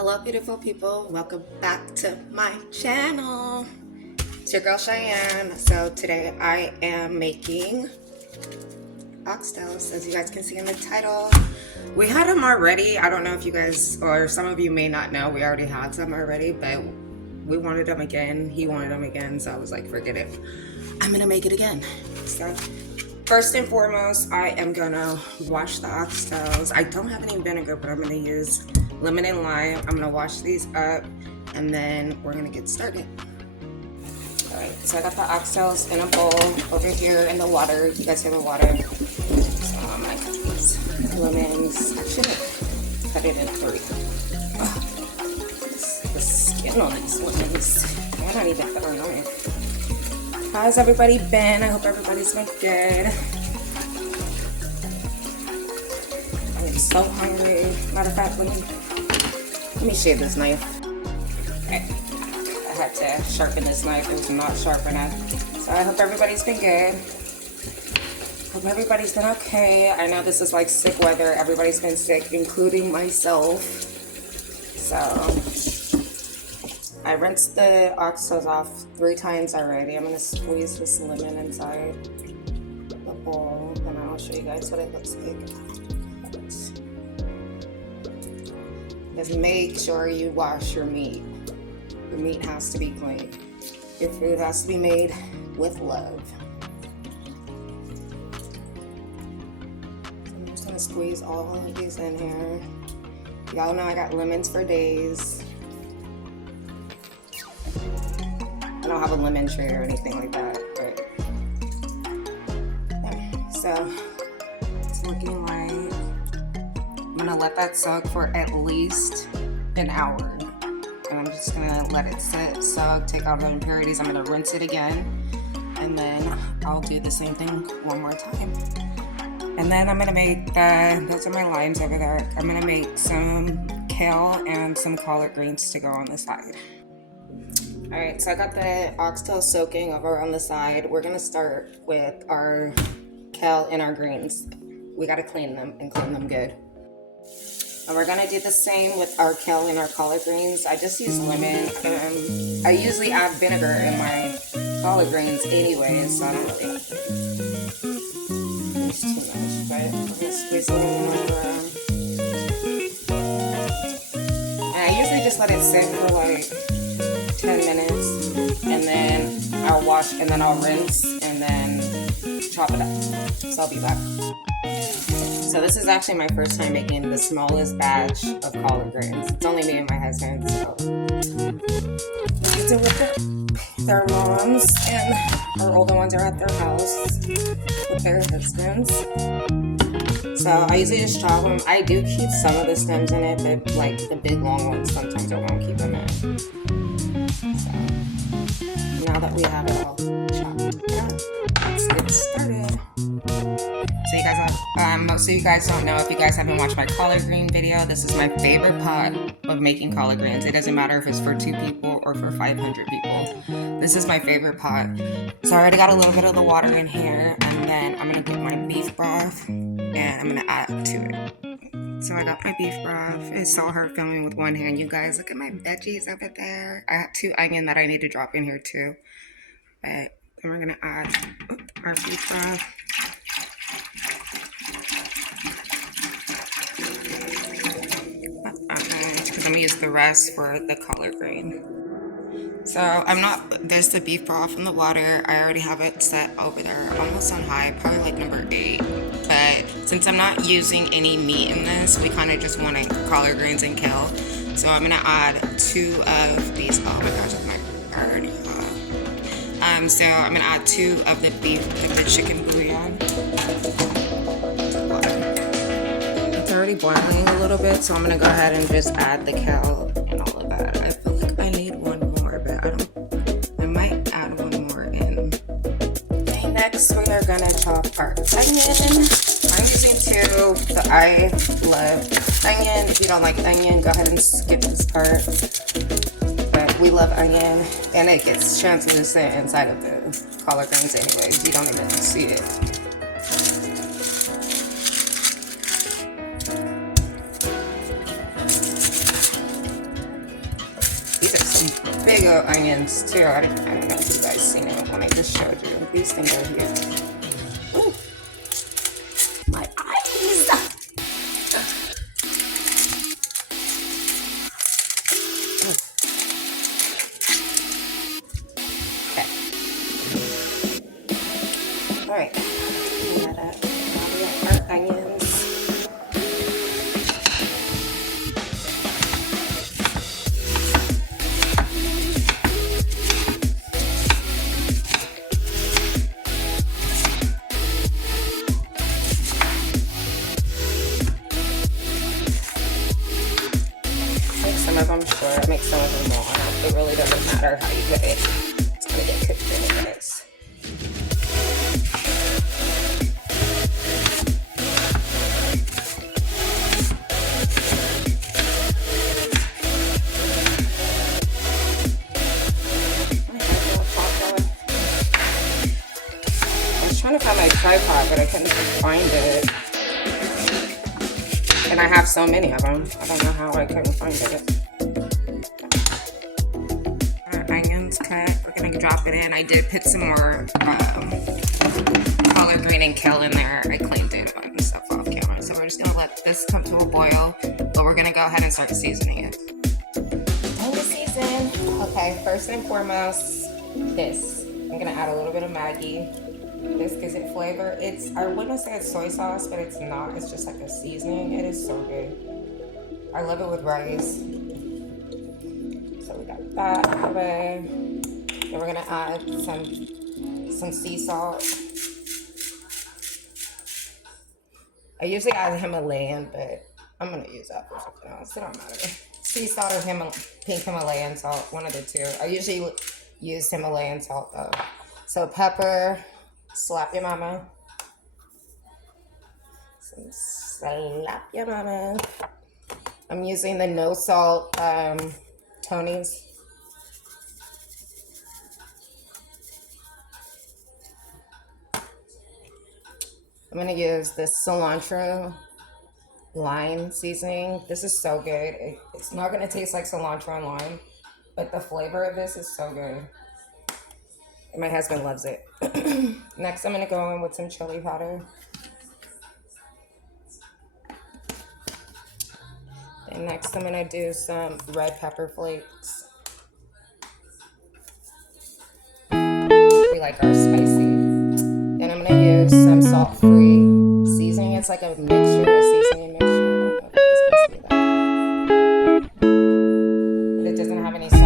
Hello beautiful people, welcome back to my channel. It's your girl Cheyenne. So today I am making oxtails, as you guys can see in the title. We had them already. I don't know if you guys, or some of you may not know, we already had some already, but we wanted them again. He wanted them again, so I was like, forget it, I'm gonna make it again. So first and foremost, I am gonna wash the oxtails. I don't have any vinegar, but I'm gonna use lemon and lime. I'm gonna wash these up and then we're gonna get started. Alright, so I got the oxtails in a bowl over here in the water. You guys hear the water? So I'm gonna cut these lemons. I should have cut it in 3. Oh, the skin on these lemons. They're not even that annoying. How's everybody been? I hope everybody's been good. I am so hungry. Matter of fact, let me shave this knife. Okay. I had to sharpen this knife. It was not sharp enough. So I hope everybody's been good. Hope everybody's been okay. I know this is like sick weather. Everybody's been sick, including myself. So I rinsed the oxtails off 3 times already. I'm gonna squeeze this lemon inside the bowl, and I'll show you guys what it looks like. Just make sure you wash your meat. Your meat has to be clean. Your food has to be made with love. So I'm just gonna squeeze all of these in here. Y'all know I got lemons for days. I don't have a lemon tree or anything like that, but yeah. So it's looking like I'm gonna let that soak for at least an hour. And I'm just gonna let it sit, soak, take out the impurities. I'm gonna rinse it again, and then I'll do the same thing one more time. And then I'm gonna make, those are my limes over there. I'm gonna make some kale and some collard greens to go on the side. All right, so I got the oxtail soaking over on the side. We're gonna start with our kale and our greens. We gotta clean them and clean them good. And we're gonna do the same with our kale and our collard greens. I just use lemon. I usually add vinegar in my collard greens anyway, so I don't really have to use too much, but we're gonna squeeze a little bit over. And I usually just let it sit for like 10 minutes, and then I'll wash, and then I'll rinse, and then chop it up. So I'll be back. So this is actually my first time making the smallest batch of collard greens. It's only me and my husband, so I do with their moms, and our older ones are at their house with their husbands. So I usually just chop them. I do keep some of the stems in it, but like the big long ones, sometimes I won't keep them in. So now that we have it all chopped up, let's get started. So you guys have, most of you guys don't know, if you guys haven't watched my collard green video, this is my favorite pot of making collard greens. It doesn't matter if it's for 2 people or for 500 people. This is my favorite pot. So I already got a little bit of the water in here, and then I'm gonna get my beef broth and I'm gonna add to it. So I got my beef broth. I saw her filming with one hand. You guys, look at my veggies over there. I have 2 onions that I need to drop in here too. But then we're gonna add our beef broth. Because I'm gonna use the rest for the collard green. So there's the beef broth in the water. I already have it set over there, almost on high, probably like number 8. But since I'm not using any meat in this, we kind of just wanted collard greens and kale. So I'm gonna add 2 of these. Oh my gosh, I already so I'm gonna add 2 of the beef, the chicken bouillon. It's already boiling a little bit, so I'm gonna go ahead and just add the kale and all of that. I feel like I need one more, but I might add one more in. Okay, next we are gonna chop our onion. I'm using 2, but I love onion. If you don't like onion, go ahead and skip this part. But we love onion, and it gets translucent inside of the collard greens anyways. You don't even see it. big onions too. I don't know if you guys seen it when I just showed you. These things are huge. Ooh. My eyes! Okay. Alright. Our onions. I'm sure I make some of them more. It really doesn't matter how you cook it. It's gonna get cooked anyways. I was trying to find my tripod, but I couldn't find it. And I have so many of them. I don't know how I couldn't find it. Onions cut. We're gonna drop it in. I did put some more collard green and kale in there. I cleaned it and stuff off camera. So we're just gonna let this come to a boil, but we're gonna go ahead and start seasoning it. Time to season. Okay, first and foremost, this. I'm gonna add a little bit of Maggi. This gives it flavor. I wouldn't say it's soy sauce, but it's not. It's just like a seasoning. It is so good. I love it with rice. So we got that out of it. Then we're gonna add some sea salt. I usually add Himalayan, but I'm gonna use that for something else. It don't matter. Sea salt or pink Himalayan salt, one of the two. I usually use Himalayan salt though. So pepper, slap your mama. Some slap your mama. I'm using the no salt Tony's. I'm gonna use this cilantro lime seasoning. This is so good. It's not gonna taste like cilantro and lime, but the flavor of this is so good. And my husband loves it. Next, I'm gonna go in with some chili powder. And next, I'm gonna do some red pepper flakes. We like our spicy. Then I'm gonna use some salt-free seasoning. It's like a mixture, a seasoning mixture. I don't know if you guys can see that. But it doesn't have any salt.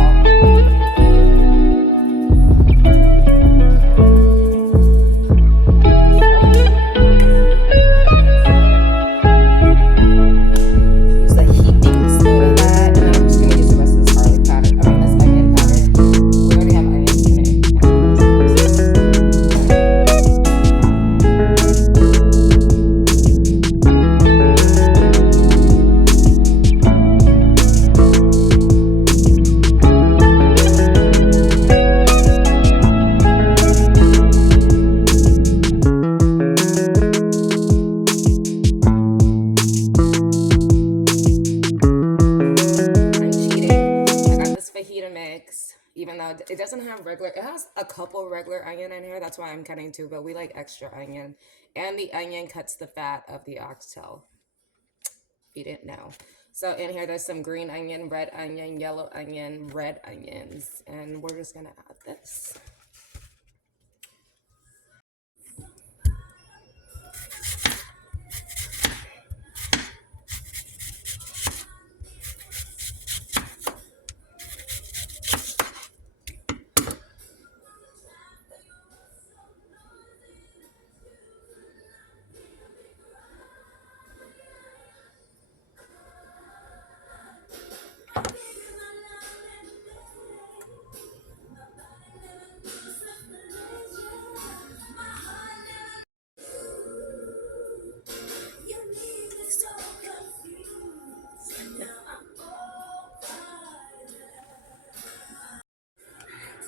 Even though it doesn't have regular, it has a couple regular onion in here. That's why I'm cutting two, but we like extra onion. And the onion cuts the fat of the oxtail. If you didn't know. So in here, there's some green onion, red onion, yellow onion, red onions. And we're just going to add this.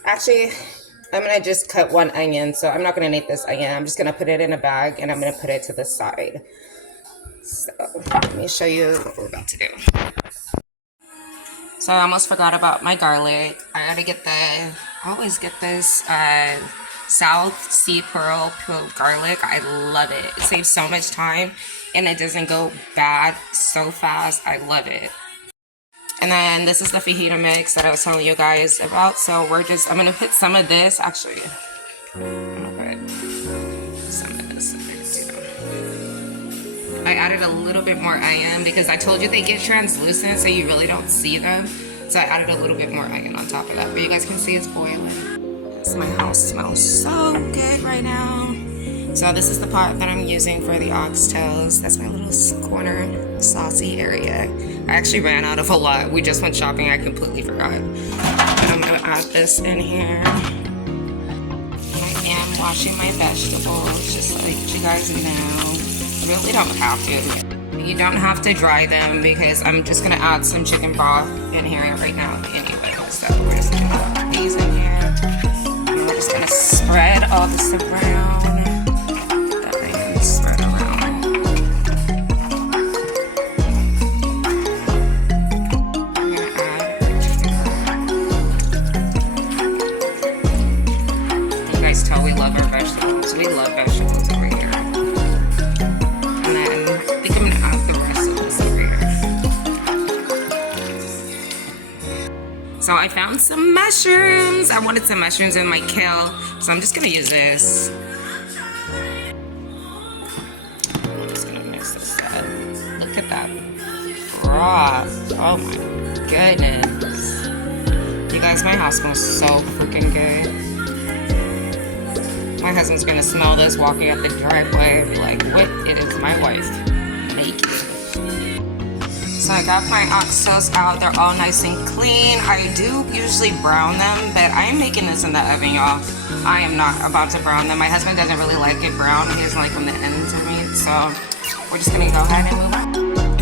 Actually, I'm going to just cut one onion, so I'm not going to need this onion. I'm just going to put it in a bag, and I'm going to put it to the side. So let me show you what we're about to do. So I almost forgot about my garlic. I gotta get I always get this South Sea Pearl garlic. I love it. It saves so much time and it doesn't go bad so fast. I love it. And then this is the fajita mix that I was telling you guys about. So I'm gonna put some of this, actually. I'm gonna put some of this in there too. I added a little bit more onion because I told you they get translucent so you really don't see them. So I added a little bit more onion on top of that. But you guys can see it's boiling. So my house smells so good right now. So this is the pot that I'm using for the oxtails. That's my little corner saucy area. I actually ran out of a lot. We just went shopping. I completely forgot. But I'm gonna add this in here. I am washing my vegetables, just like you guys know. You really don't have to. You don't have to dry them because I'm just gonna add some chicken broth in here right now anyway. So we're just gonna put these in here. And we're just gonna spread all this around. Spread around. I'm gonna add. You guys tell we love our vegetables. We love vegetables over here. And then I think I'm gonna add the rest of this over here. So I found some mushrooms. I wanted some mushrooms in my kale, so I'm just gonna use this. Look at that broth. Oh my goodness. You guys, my house smells so freaking good. My husband's gonna smell this walking up the driveway and be like, what is my wife making? So I got my oxtails out. They're all nice and clean. I do usually brown them, but I'm making this in the oven, y'all. I am not about to brown them. My husband doesn't really like it brown. He doesn't like when the ends are made, so we're just gonna go ahead and move on.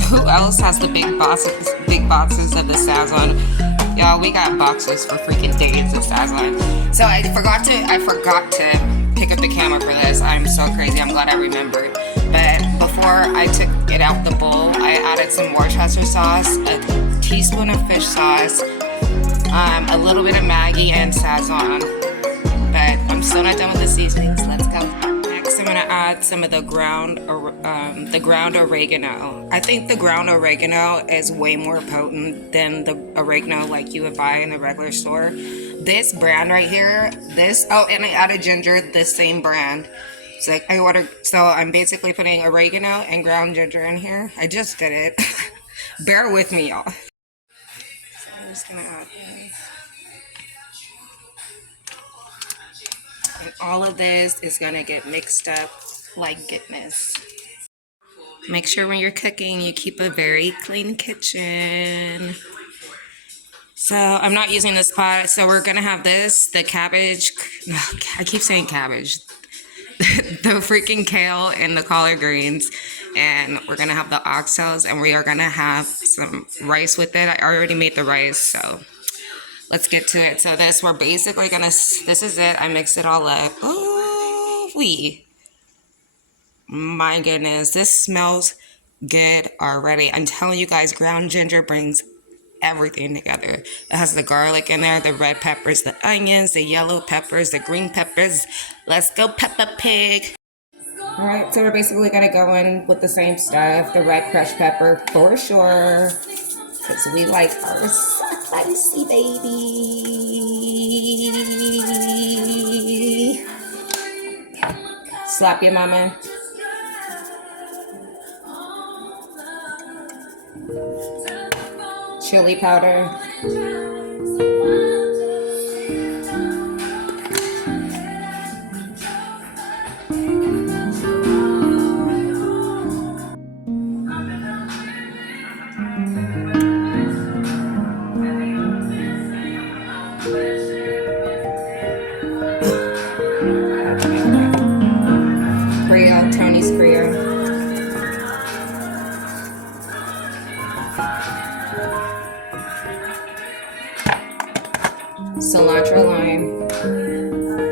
Who else has the big boxes of the Sazon? Y'all, we got boxes for freaking days of Sazon. So I forgot to pick up the camera for this. I'm so crazy. I'm glad I remembered. But before I took it out the bowl, I added some Worcester sauce, a teaspoon of fish sauce, a little bit of Maggi and Sazon. But I'm still not done with the seasonings. Let's go. I'm gonna add some of the ground oregano. I think the ground oregano is way more potent than the oregano like you would buy in the regular store. This brand right here, and I added ginger, this same brand. So I'm basically putting oregano and ground ginger in here. I just did it. Bear with me, y'all. So I'm just gonna add this. And all of this is gonna get mixed up like goodness. Make sure when you're cooking, you keep a very clean kitchen. So I'm not using this pot. So we're gonna have the cabbage. I keep saying cabbage. The freaking kale and the collard greens. And we're gonna have the oxtails and we are gonna have some rice with it. I already made the rice, so let's get to it. So we're basically this is it. I mixed it all up. Oh, my goodness, this smells good already. I'm telling you guys, ground ginger brings everything together. It has the garlic in there, the red peppers, the onions, the yellow peppers, the green peppers. Let's go Peppa Pig. All right, so we're basically gonna go in with the same stuff. The red crushed pepper for sure. Because we like our spicy, baby. Slap your mama. Chili powder. Tony's Creole. Cilantro lime.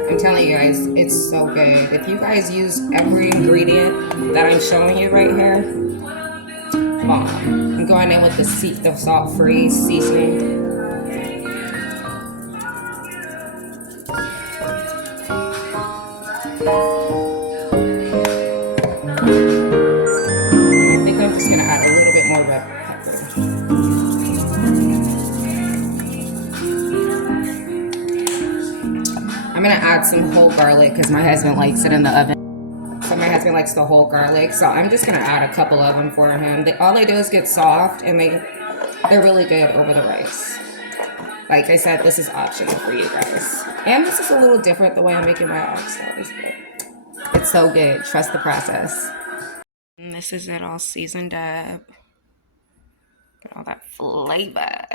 I'm telling you guys, it's so good. If you guys use every ingredient that I'm showing you right here, I'm going in with the salt-free seasoning. I think I'm just gonna add a little bit more red pepper. I'm gonna add some whole garlic because my husband likes it in the oven. So my husband likes the whole garlic, so I'm just gonna add a couple of them for him. All they do is get soft, and they're really good over the rice. Like I said, this is optional for you guys. And this is a little different the way I'm making my oxtails. It's so good. Trust the process. And this is it all seasoned up. Get all that flavor.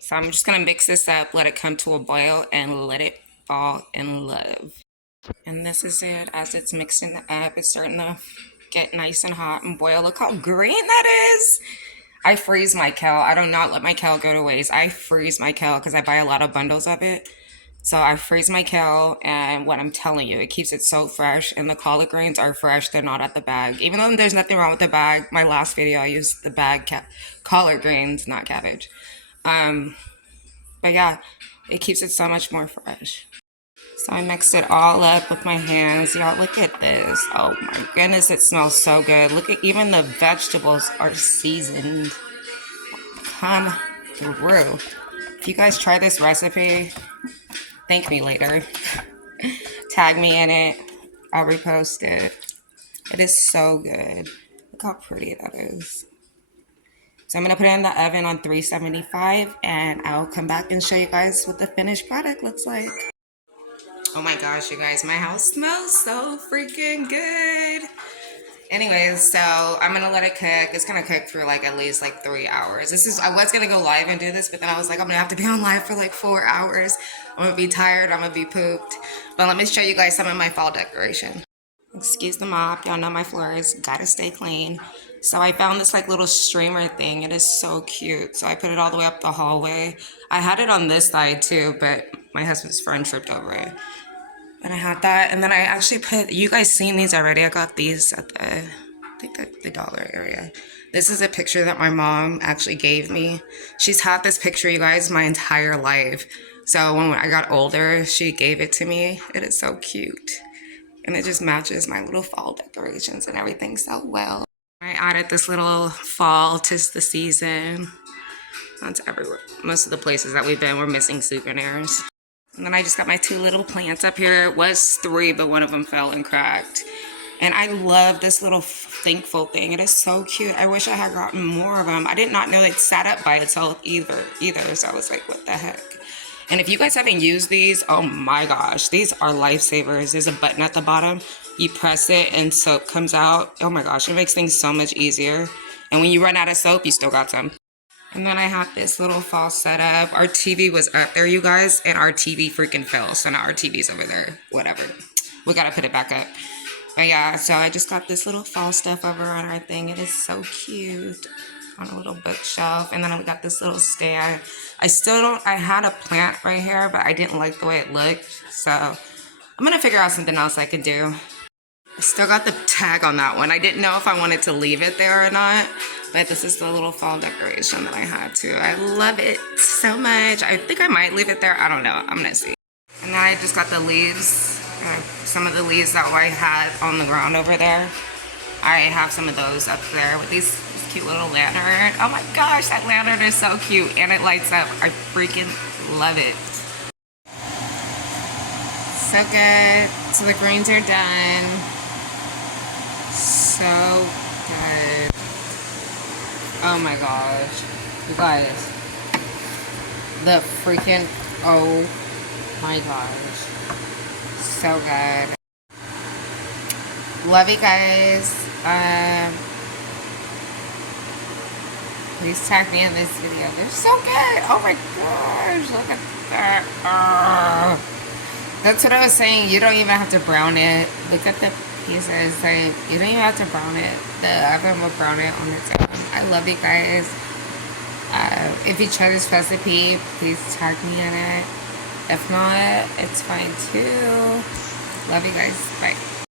So I'm just gonna mix this up, let it come to a boil, and let it fall in love. And this is it as it's mixing up. It's starting to get nice and hot and boil. Look how green that is. I freeze my kale. I do not let my kale go to waste. I freeze my kale because I buy a lot of bundles of it. So I freeze my kale, and what I'm telling you, it keeps it so fresh, and the collard greens are fresh. They're not at the bag. Even though there's nothing wrong with the bag, my last video I used the bag collard greens, not cabbage. But yeah, it keeps it so much more fresh. So I mixed it all up with my hands. Y'all, look at this. Oh my goodness, it smells so good. Look at, even the vegetables are seasoned. Come through. If you guys try this recipe, thank me later. Tag me in it. I'll repost it. It is so good. Look how pretty that is. So I'm going to put it in the oven on 375, and I'll come back and show you guys what the finished product looks like. Oh my gosh, you guys, my house smells so freaking good. Anyways, so I'm gonna let it cook. It's gonna cook for like at least like 3 hours. I was gonna go live and do this, but then I was like, I'm gonna have to be on live for like 4 hours. I'm gonna be tired, I'm gonna be pooped. But let me show you guys some of my fall decoration. Excuse the mop, y'all know my floors gotta stay clean. So I found this like little streamer thing. It is so cute. So I put it all the way up the hallway. I had it on this side too, but my husband's friend tripped over it. And I had that, and then I actually put, you guys seen these already. I got these at I think the dollar area. This is a picture that my mom actually gave me. She's had this picture, you guys, my entire life. So when I got older, she gave it to me. It is so cute. And it just matches my little fall decorations and everything so well. I added this little fall, 'tis the season. That's everywhere. Most of the places that we've been, we're missing souvenirs. And then I just got my 2 little plants up here. It was 3, but one of them fell and cracked. And I love this little thankful thing. It is so cute. I wish I had gotten more of them. I did not know it sat up by itself either. So I was like, what the heck? And if you guys haven't used these, oh my gosh, these are lifesavers. There's a button at the bottom. You press it and soap comes out. Oh my gosh, it makes things so much easier. And when you run out of soap, you still got some. And then I have this little fall setup. Our TV was up there, you guys, and our TV freaking fell. So now our TV's over there. Whatever. We gotta put it back up. But yeah, so I just got this little fall stuff over on our thing. It is so cute. On a little bookshelf. And then we got this little stand. I had a plant right here, but I didn't like the way it looked. So I'm gonna figure out something else I can do. I still got the tag on that one. I didn't know if I wanted to leave it there or not. But this is the little fall decoration that I had too. I love it so much. I think I might leave it there. I don't know. I'm going to see. And then I just got the leaves. Some of the leaves that I had on the ground over there. I have some of those up there with these cute little lantern. Oh my gosh, that lantern is so cute. And it lights up. I freaking love it. So good. So the greens are done. So good. Oh my gosh. You guys. The freaking, oh my gosh. So good. Love you guys. Please tag me in this video. They're so good. Oh my gosh. Look at that. That's what I was saying. You don't even have to brown it. Look at the pieces. Like, you don't even have to brown it. The oven will brown it on its own. I love you guys. If you try this recipe, please tag me in it. If not, it's fine too. Love you guys. Bye.